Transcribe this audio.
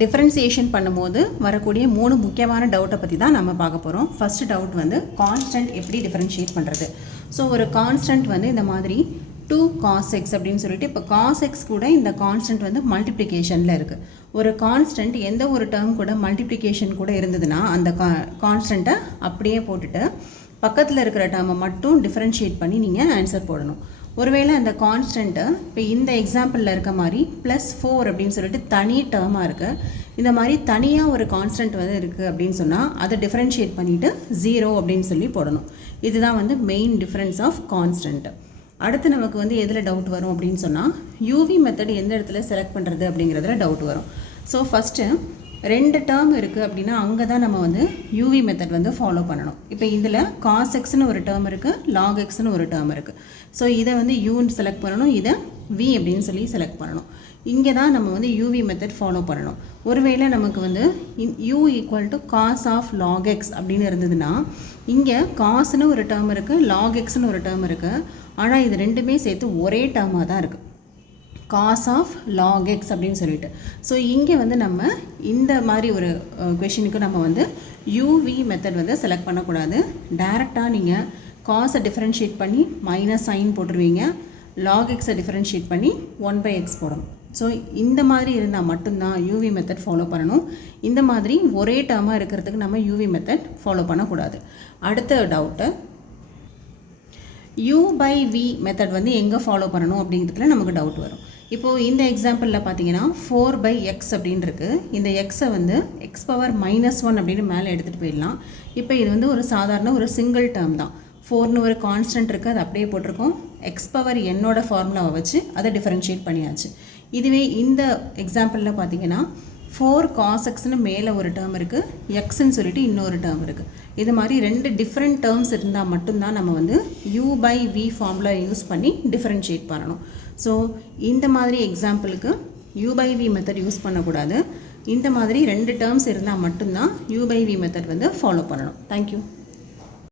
Differentiation பண்ணும்போது வரக்கூடிய 3 முக்கியமான டவுட்டை பற்றி தான் நம்ம பார்க்க போகிறோம். ஃபர்ஸ்ட் டவுட் வந்து கான்ஸ்டன்ட் எப்படி டிஃபரன்ஷியேட் பண்ணுறது. ஸோ ஒரு கான்ஸ்டன்ட் வந்து இந்த மாதிரி 2 cos x அப்படின்னு சொல்லிட்டு, இப்போ cos x கூட இந்த கான்ஸ்டன்ட் வந்து மல்டிப்ளிகேஷனில் இருக்குது. ஒரு கான்ஸ்டன்ட் எந்த ஒரு டேர்ம் கூட மல்டிப்ளிகேஷன் கூட இருந்ததுன்னா அந்த கான்ஸ்டன்ட்டை அப்படியே போட்டுட்டு பக்கத்தில் இருக்கிற டேர்மை மட்டும் டிஃபரன்ஷியேட் பண்ணி நீங்கள் ஆன்சர் போடணும். ஒருவேளை அந்த கான்ஸ்டன்ட்டை இப்போ இந்த எக்ஸாம்பிளில் இருக்க மாதிரி +4 அப்படின்னு சொல்லிட்டு தனி டேர்மாக இருக்குது. இந்த மாதிரி தனியாக ஒரு கான்ஸ்டன்ட் வந்து இருக்குது அப்படின்னு சொன்னால் அதை டிஃபரன்ஷியேட் பண்ணிவிட்டு 0 அப்படின்னு சொல்லி போடணும். இதுதான் வந்து மெயின் டிஃப்ரென்ஸ் ஆஃப் கான்ஸ்டன்ட். அடுத்து நமக்கு வந்து எதில் டவுட் வரும் அப்படின்னு சொன்னால் யூவி மெத்தட் எந்த இடத்துல செலக்ட் பண்ணுறது அப்படிங்கிறதுல டவுட் வரும். ஸோ ஃபஸ்ட்டு 2 டேர்ம் இருக்குது அப்படின்னா அங்கே தான் நம்ம வந்து யூவி மெத்தட் வந்து ஃபாலோ பண்ணணும். இப்போ இதில் cos xன்னு ஒரு டேர்ம் இருக்குது, log xன்னு ஒரு டேர்ம் இருக்குது. ஸோ இதை வந்து யூன்னு செலக்ட் பண்ணணும், இதை v அப்படின்னு சொல்லி செலக்ட் பண்ணணும். இங்கே தான் நம்ம வந்து யூவி மெத்தட் ஃபாலோ பண்ணணும். ஒருவேளை நமக்கு வந்து u = cos of log x அப்படின்னு இருந்ததுன்னா இங்கே காஸ்ன்னு ஒரு டேர்ம் இருக்குது, log xன்னு ஒரு டேர்ம் இருக்குது. ஆனால் இது ரெண்டுமே சேர்த்து ஒரே டேர்மாக தான் இருக்குது, cos of log x அப்படின்னு சொல்லிட்டு. ஸோ இங்கே வந்து நம்ம இந்த மாதிரி ஒரு கொஷினுக்கு நம்ம வந்து யூவி மெத்தட் வந்து செலக்ட் பண்ணக்கூடாது. டைரெக்டாக நீங்கள் காஸை டிஃபரன்ஷியேட் பண்ணி மைனஸ் சைன் போட்டுருவீங்க, log xை டிஃபரன்ஷியேட் பண்ணி 1/x போடணும். ஸோ இந்த மாதிரி இருந்தால் மட்டும்தான் யூவி மெத்தட் ஃபாலோ பண்ணணும். இந்த மாதிரி ஒரே டேர்மாக இருக்கிறதுக்கு நம்ம யூவி மெத்தட் ஃபாலோ பண்ணக்கூடாது. அடுத்த டவுட்டு, u/v மெத்தட் வந்து எங்கே ஃபாலோ பண்ணணும் அப்படிங்கிறதுல நமக்கு டவுட் வரும். இப்போது இந்த எக்ஸாம்பிளில் பார்த்தீங்கன்னா 4/x அப்படின்னு இருக்குது. இந்த எக்ஸை வந்து x⁻−1 அப்படின்னு மேலே எடுத்துகிட்டு போயிடலாம். இப்போ இது வந்து ஒரு சாதாரண ஒரு சிங்கிள் டேர்ம் தான். 4ன்னு ஒரு கான்ஸ்டன்ட் இருக்குது, அது அப்படியே போட்டிருக்கோம். x⁻n ஃபார்முலாவை வச்சு அதை டிஃபரன்ஷியேட் பண்ணியாச்சு. இதுவே இந்த எக்ஸாம்பிளில் பார்த்தீங்கன்னா 4 cos xன்னு மேலே ஒரு டேர்ம் இருக்குது, எக்ஸ்ன்னு சொல்லிட்டு இன்னொரு டேர்ம் இருக்குது. இது மாதிரி 2 டிஃப்ரெண்ட் டேர்ம்ஸ் இருந்தால் மட்டும்தான் நம்ம வந்து u/v ஃபார்முலா யூஸ் பண்ணி டிஃபரன்ஷியேட் பண்ணணும். ஸோ இந்த மாதிரி எக்ஸாம்பிளுக்கு u/v மெத்தட் யூஸ் பண்ணக்கூடாது. இந்த மாதிரி 2 டேர்ம்ஸ் இருந்தால் மட்டும்தான் u/v மெத்தட் வந்து ஃபாலோ பண்ணணும். தேங்க்யூ.